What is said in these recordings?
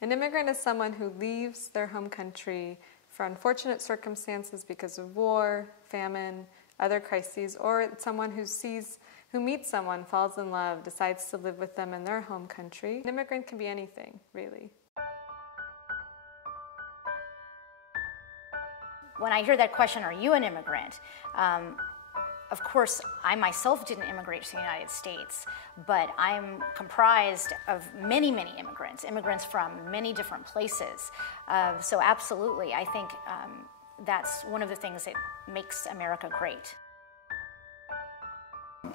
An immigrant is someone who leaves their home country for unfortunate circumstances because of war, famine, other crises, or it's someone who meets someone, falls in love, decides to live with them in their home country. An immigrant can be anything, really. When I hear that question, are you an immigrant? Of course, I myself didn't immigrate to the United States, but I'm comprised of many, many immigrants from many different places. So absolutely, I think that's one of the things that makes America great.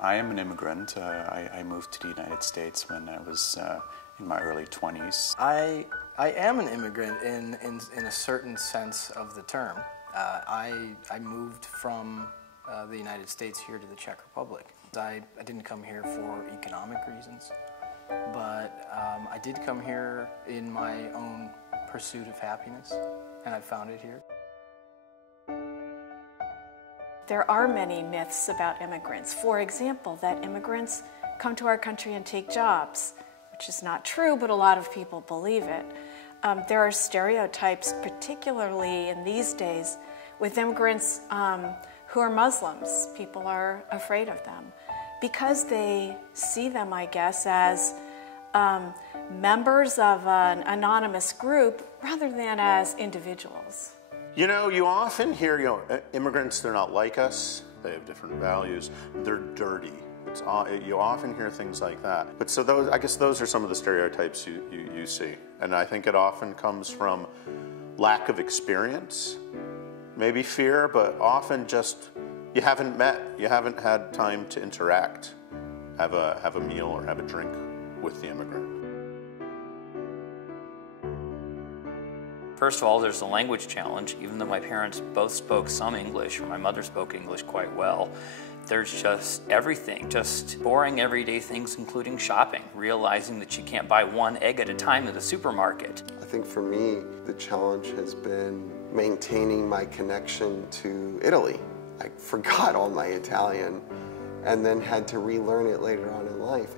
I am an immigrant. I moved to the United States when I was in my early 20s. I am an immigrant in a certain sense of the term. I moved from the United States here to the Czech Republic. I didn't come here for economic reasons, but I did come here in my own pursuit of happiness, and I found it here. There are many myths about immigrants. For example, that immigrants come to our country and take jobs, which is not true, but a lot of people believe it. There are stereotypes, particularly in these days, with immigrants who are Muslims. People are afraid of them because they see them, I guess, as members of an anonymous group rather than as individuals. You know, you often hear, immigrants, they're not like us, they have different values, they're dirty. You often hear things like that. But so I guess those are some of the stereotypes you see. And I think it often comes from lack of experience, maybe fear, but often just you haven't met, you haven't had time to interact, have a meal or have a drink with the immigrant. First of all, there's the language challenge. Even though my parents both spoke some English, or my mother spoke English quite well, there's just everything, just boring everyday things, including shopping, realizing that you can't buy one egg at a time at the supermarket. I think for me, the challenge has been maintaining my connection to Italy. I forgot all my Italian and then had to relearn it later on in life.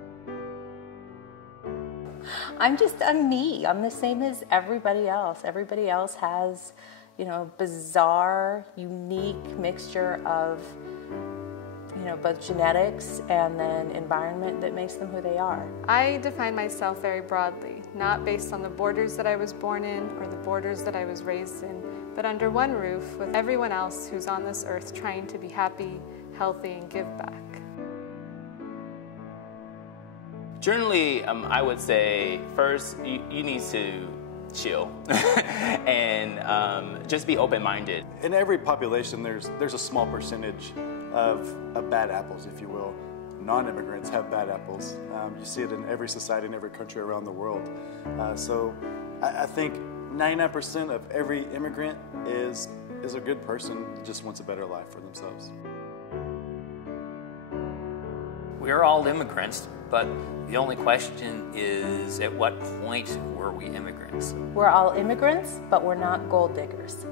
I'm me. I'm the same as everybody else. Everybody else has, bizarre, unique mixture of, both genetics and then environment that makes them who they are. I define myself very broadly, not based on the borders that I was born in or the borders that I was raised in, but under one roof with everyone else who's on this earth trying to be happy, healthy, and give back. Generally, I would say first you need to chill and just be open-minded. In every population, there's a small percentage of bad apples, if you will. Non-immigrants have bad apples. You see it in every society, in every country around the world. So I think 99% of every immigrant is a good person that just wants a better life for themselves. We're all immigrants, but the only question is, at what point were we immigrants? We're all immigrants, but we're not gold diggers.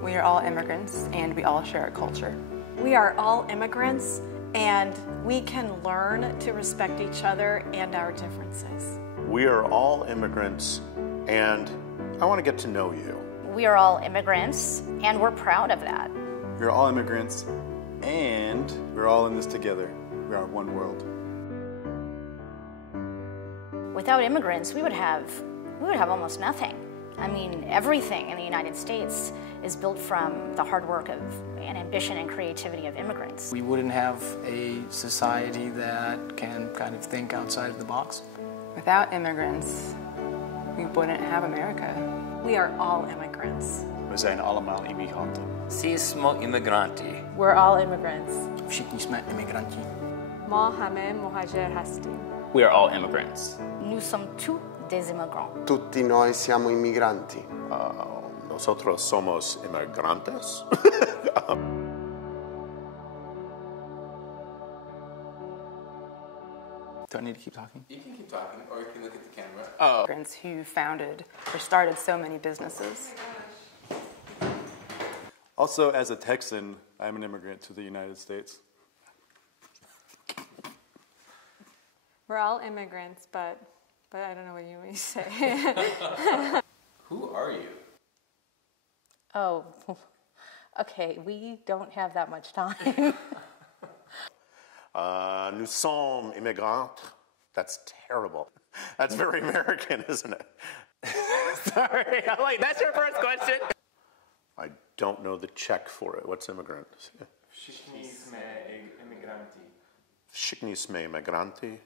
We are all immigrants, and we all share a culture. We are all immigrants, and we can learn to respect each other and our differences. We are all immigrants, and I want to get to know you. We are all immigrants, and we're proud of that. We're all immigrants, and we're all in this together. We are one world. Without immigrants, we would have almost nothing. I mean, everything in the United States is built from the hard work and ambition and creativity of immigrants. We wouldn't have a society that can kind of think outside of the box. Without immigrants, we wouldn't have America. We are all immigrants. We zijn allemaal immigranten. Si smo immigranti. We're all immigrants. Všichni jsme imigranti. Ma hame muhajir hastim. We are all immigrants. Nous sommes tous des immigrants. Tutti noi siamo immigranti. Nosotros somos inmigrantes. Do I need to keep talking? You can keep talking, or you can look at the camera. Immigrants who founded or started so many businesses. Also, as a Texan, I'm an immigrant to the United States. We're all immigrants, but I don't know what you mean to say. Who are you? Oh, okay, we don't have that much time. Nous sommes immigrants. That's terrible. That's very American, isn't it? Sorry, I'm like, that's your first question? I don't know the Czech for it. What's immigrant? Všichni jsme imigranti. Všichni jsme imigranti.